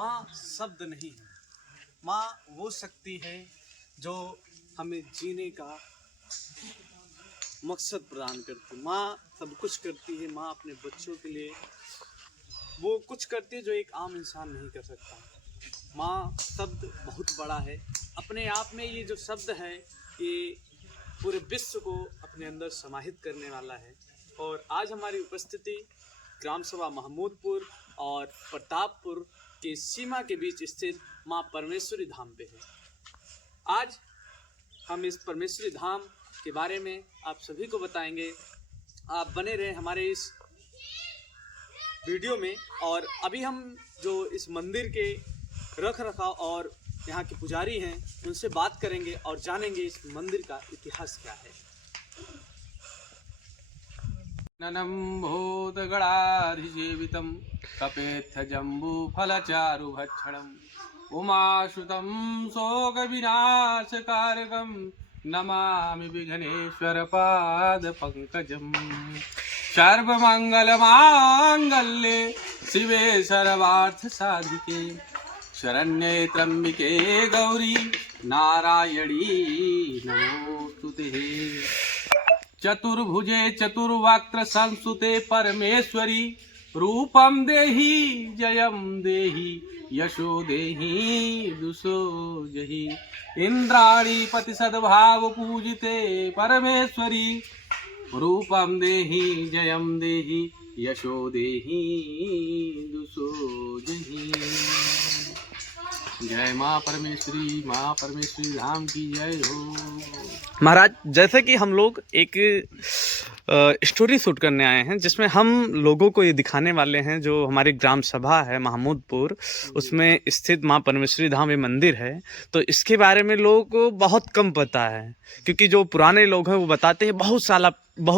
माँ शब्द नहीं है, माँ वो शक्ति है जो हमें जीने का मकसद प्रदान करती है। माँ सब कुछ करती है। माँ अपने बच्चों के लिए वो कुछ करती है जो एक आम इंसान नहीं कर सकता। माँ शब्द बहुत बड़ा है अपने आप में। ये जो शब्द है ये पूरे विश्व को अपने अंदर समाहित करने वाला है। और आज हमारी उपस्थिति ग्राम सभा महमूदपुर और प्रतापपुर के सीमा के बीच स्थित माँ परमेश्वरी धाम पे है। आज हम इस परमेश्वरी धाम के बारे में आप सभी को बताएंगे। आप बने रहे हमारे इस वीडियो में। और अभी हम जो इस मंदिर के रख रखाव और यहाँ के पुजारी हैं उनसे बात करेंगे और जानेंगे इस मंदिर का इतिहास क्या है। ननं भूतगणाधिसेवितं कपेत्थजम्बूफलचारुभक्षणम् उमाश्रुतं शोकविनाशकारकं नमामि विघ्नेश्वरपादपङ्कजम्। सर्वमङ्गलमाङ्गल्ये शिवे सर्वार्थसाधिके शरण्ये त्र्यम्बिके गौरी नारायणी नमोस्तुते। चतुर्भुजे चतुर्वक्त्र संस्तुते परमेश्वरी रूपम देहि जयम देहि यशो देहि दुषो जहि। इंद्राणी पति सद्भाव पूजिते परमेश्वरी रूपम देहि जयम देहि यशो देहि दुषो जहि। जय माँ परमेश्वरी धाम की जय हो। महाराज, जैसे कि हम लोग एक स्टोरी शूट करने आए हैं जिसमें हम लोगों को ये दिखाने वाले हैं जो हमारी ग्राम सभा है महमूदपुर, उसमें स्थित माँ परमेश्वरी धाम ये मंदिर है। तो इसके बारे में लोगों को बहुत कम पता है, क्योंकि जो पुराने लोग हैं वो बताते हैं बहुत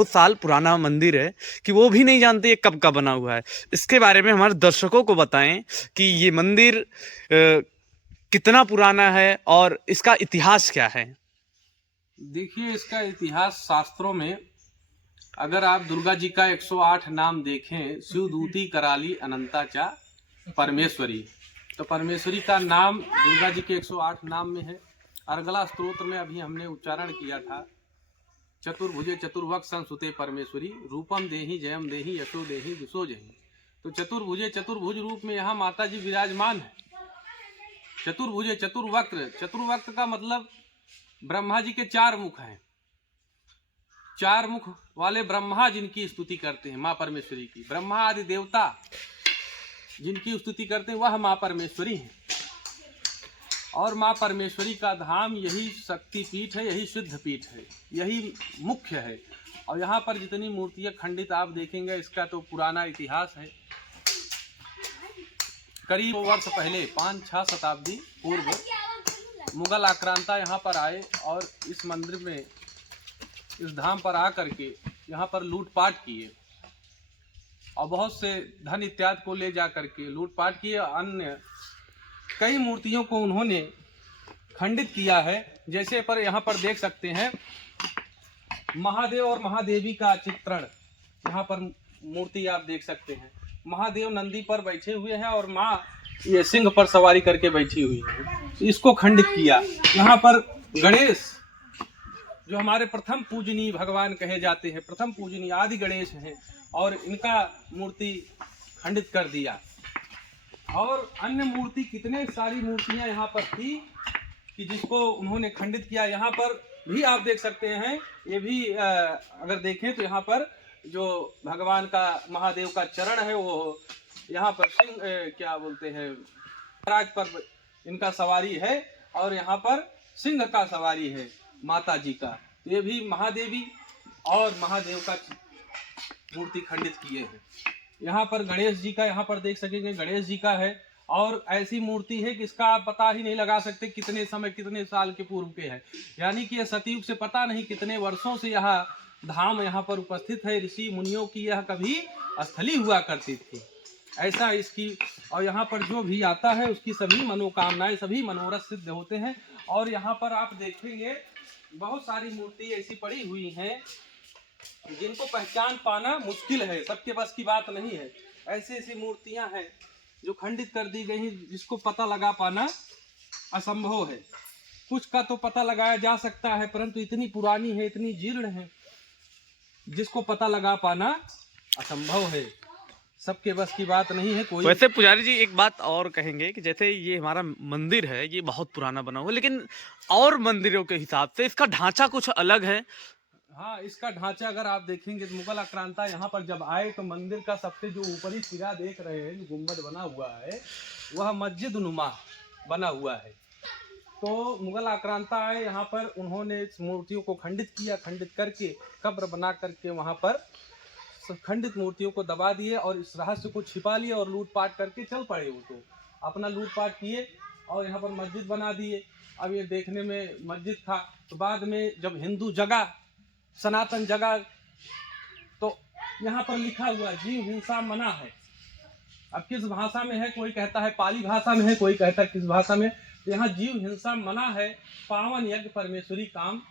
साल पुराना मंदिर है, कि वो भी नहीं जानते ये कब का बना हुआ है। इसके बारे में हमारे दर्शकों को बताएं कि ये मंदिर कितना पुराना है और इसका इतिहास क्या है। देखिए, इसका इतिहास शास्त्रों में अगर आप दुर्गा जी का 108 नाम देखें, शिवदूती कराली अनंता चा परमेश्वरी, तो परमेश्वरी का नाम दुर्गा जी के 108 नाम में है। अर्गला स्तोत्र में अभी हमने उच्चारण किया था, चतुर्भुजे चतुर्वक्त्र संस्तुते परमेश्वरी रूपम देहि जयम देहि यशो देहि दुषो जहि। तो चतुर्भुजे चतुर्भुज रूप में यहाँ माता जी विराजमान है। चतुर्भुजे चतुर्वक्त्र, चतुर्वक्त्र का मतलब ब्रह्मा जी के 4 मुख हैं। 4 मुख वाले ब्रह्मा जिनकी स्तुति करते हैं माँ परमेश्वरी की, ब्रह्मा आदि देवता जिनकी स्तुति करते हैं वह माँ परमेश्वरी हैं। और माँ परमेश्वरी का धाम यही शक्ति पीठ है, यही सिद्ध पीठ है, यही मुख्य है। और यहाँ पर जितनी मूर्तियाँ खंडित आप देखेंगे, इसका तो पुराना इतिहास है। करीब वर्ष पहले 5-6 शताब्दी पूर्व मुगल आक्रांता यहाँ पर आए और इस मंदिर में, इस धाम पर आकर के यहाँ पर लूटपाट किए और बहुत से धन इत्यादि को ले जा करके लूटपाट किए। अन्य कई मूर्तियों को उन्होंने खंडित किया है। जैसे पर यहाँ पर देख सकते हैं महादेव और महादेवी का चित्रण, यहाँ पर मूर्ति आप देख सकते हैं। महादेव नंदी पर बैठे हुए हैं और माँ ये सिंह पर सवारी करके बैठी हुई है। इसको खंडित किया। यहाँ पर गणेश जो हमारे प्रथम पूजनीय भगवान कहे जाते हैं, प्रथम पूजनीय आदि गणेश हैं, और इनका मूर्ति खंडित कर दिया। और अन्य मूर्ति, कितने सारी मूर्तियां यहाँ पर थी कि जिसको उन्होंने खंडित किया। यहाँ पर भी आप देख सकते हैं, ये भी अगर देखें तो यहाँ पर जो भगवान का महादेव का चरण है वो यहाँ पर सिंह क्या बोलते हैं राज पर इनका सवारी है, और यहाँ पर सिंह का सवारी है माता जी का। ये भी महादेवी और महादेव का मूर्ति खंडित किए हैं। यहाँ पर गणेश जी का, यहाँ पर देख सकेंगे गणेश जी का है। और ऐसी मूर्ति है कि इसका आप पता ही नहीं लगा सकते कितने समय, कितने साल के पूर्व के है। यानी कि यह सतयुग से पता नहीं कितने वर्षों से यह धाम यहाँ पर उपस्थित है। ऋषि मुनियों की यह कभी स्थली हुआ करती थी, ऐसा इसकी। और यहाँ पर जो भी आता है उसकी सभी मनोकामनाएं, सभी मनोरथ सिद्ध होते हैं। और यहाँ पर आप देखेंगे बहुत सारी मूर्ति ऐसी पड़ी हुई हैं जिनको पहचान पाना मुश्किल है, सबके बस की बात नहीं है। ऐसी ऐसी मूर्तियां हैं जो खंडित कर दी गई, जिसको पता लगा पाना असंभव है। कुछ का तो पता लगाया जा सकता है, परंतु इतनी पुरानी है, इतनी जीर्ण है, जिसको पता लगा पाना असंभव है। सबके बस की बात नहीं है। कोई वैसे पुजारी जी एक बात और कहेंगे कि जैसे ये हमारा मंदिर है, ये बहुत पुराना बना हुआ, लेकिन और मंदिरों के हिसाब से इसका ढांचा कुछ अलग है। हाँ, इसका ढांचा अगर आप देखेंगे तो मुगल आक्रांता यहाँ पर जब आए तो मंदिर का सबसे जो ऊपरी सिरा देख रहे हैं, जो गुम्बद बना हुआ है, वह मस्जिद नुमा बना हुआ है। तो मुगल आक्रांता आए यहाँ पर, उन्होंने मूर्तियों को खंडित किया, खंडित करके कब्र बना करके वहाँ पर खंडित मूर्तियों को दबा दिए और इस रहस्य को छिपा लिए और लूटपाट करके चल पड़े। वो तो अपना लूटपाट किए और यहाँ पर मस्जिद बना दिए। अब ये देखने में मस्जिद था, तो बाद में जब हिंदू जगा, सनातन जगा, तो यहाँ पर लिखा हुआ जीव हिंसा मना है। अब किस भाषा में है, कोई कहता है पाली भाषा में है, कोई कहता है किस भाषा में। तो यहाँ जीव हिंसा मना है, पावन यज्ञ परमेश्वरी काम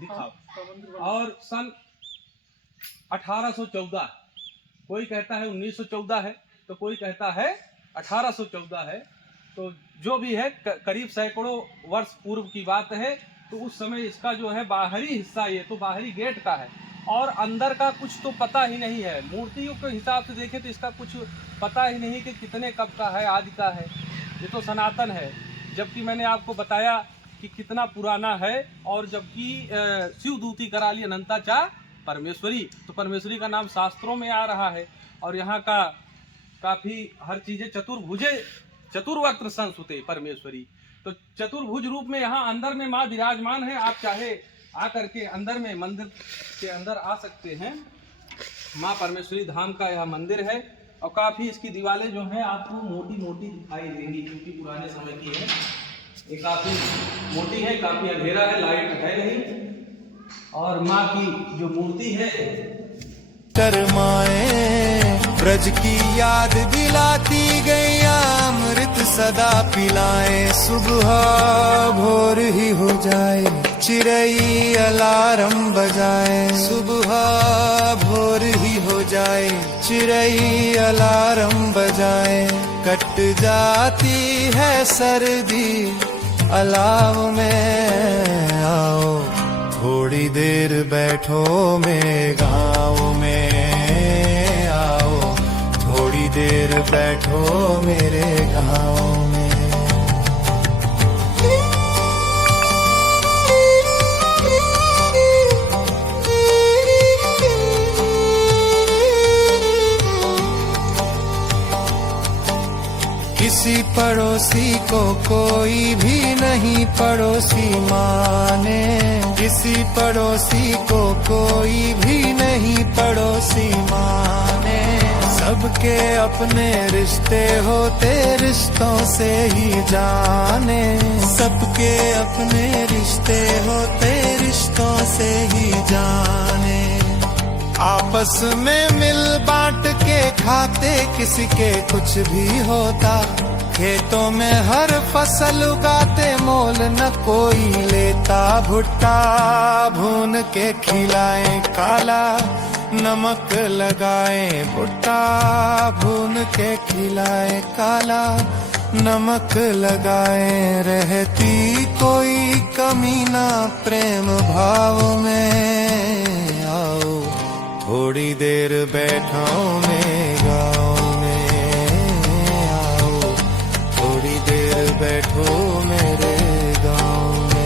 दिखाओ। और सन 1814, कोई कहता है 1914 है, तो कोई कहता है 1814 है। तो जो भी है करीब सैकड़ों वर्ष पूर्व की बात है। तो उस समय इसका जो है बाहरी हिस्सा, ये तो बाहरी गेट का है और अंदर का कुछ तो पता ही नहीं है। मूर्तियों के हिसाब से देखें तो इसका कुछ पता ही नहीं कि कितने कब का है, आदि का है। ये तो सनातन है, जबकि मैंने आपको बताया कि कितना पुराना है। और जबकि शिवदूती कराली अनंताचा परमेश्वरी, तो परमेश्वरी का नाम शास्त्रों में आ रहा है। और यहाँ का काफी हर चीजें चतुर्वक्त्र संस्कृते परमेश्वरी, तो चतुर्भुज रूप में यहाँ अंदर में माँ विराजमान है। आप चाहे आकर के अंदर में मंदिर के अंदर आ सकते हैं। माँ परमेश्वरी धाम का यह मंदिर है और काफी इसकी दीवारें जो हैं आपको मोटी मोटी दिखाई देंगी, क्योंकि पुराने समय की है। ये काफी मोटी है, काफी अंधेरा है, लाइट है नहीं। और माँ की जो मूर्ति है, करमाए ब्रज की याद दिलाती गई, अमृत सदा पिलाए। सुबह भोर ही हो जाए, चिड़ै अलार्म बजाए। सुबह भोर ही हो जाए, चिड़ै अलार्म बजाए। कट जाती है सर्दी अलाव में, आओ थोड़ी देर बैठो मेरे गाँव में, आओ थोड़ी देर बैठो मेरे गाँव में। किसी पड़ोसी को कोई भी नहीं पड़ोसी माने, किसी पड़ोसी को कोई भी नहीं पड़ोसी माने। सबके अपने रिश्ते होते रिश्तों से ही जाने, सबके अपने रिश्ते होते रिश्तों से ही जाने। आपस में मिल बांट के खाते, किसी के कुछ भी होता। खेतों में हर फसल उगाते, मोल न कोई लेता। भुट्टा भून के खिलाए, काला नमक लगाए। भुट्टा भून के खिलाए, काला नमक लगाए। रहती कोई कमी ना प्रेम भाव में, आओ थोड़ी देर बैठाओ मैं गाँव में, आओ थोड़ी देर बैठो मेरे गाँव में।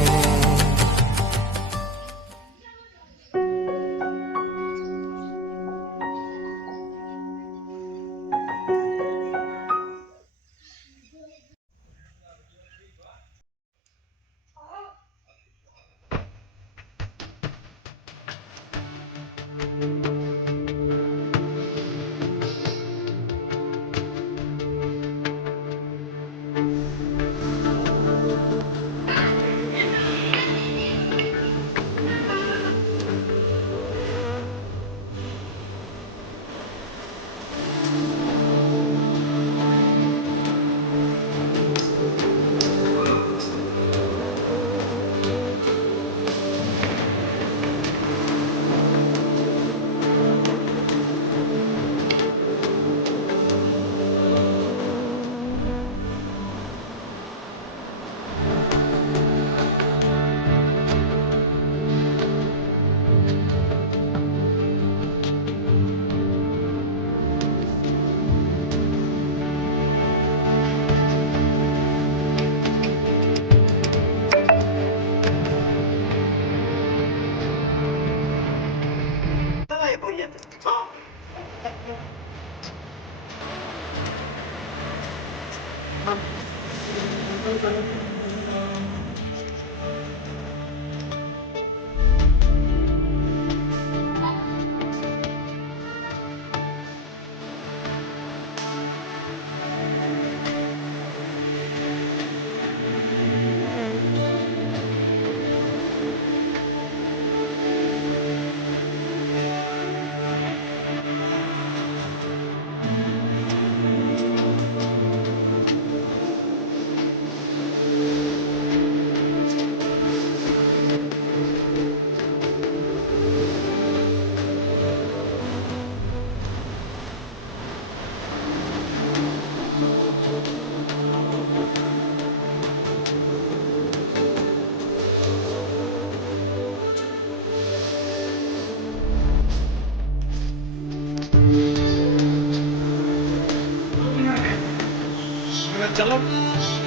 चलो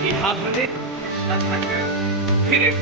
ये हाथ में दे, फिर एक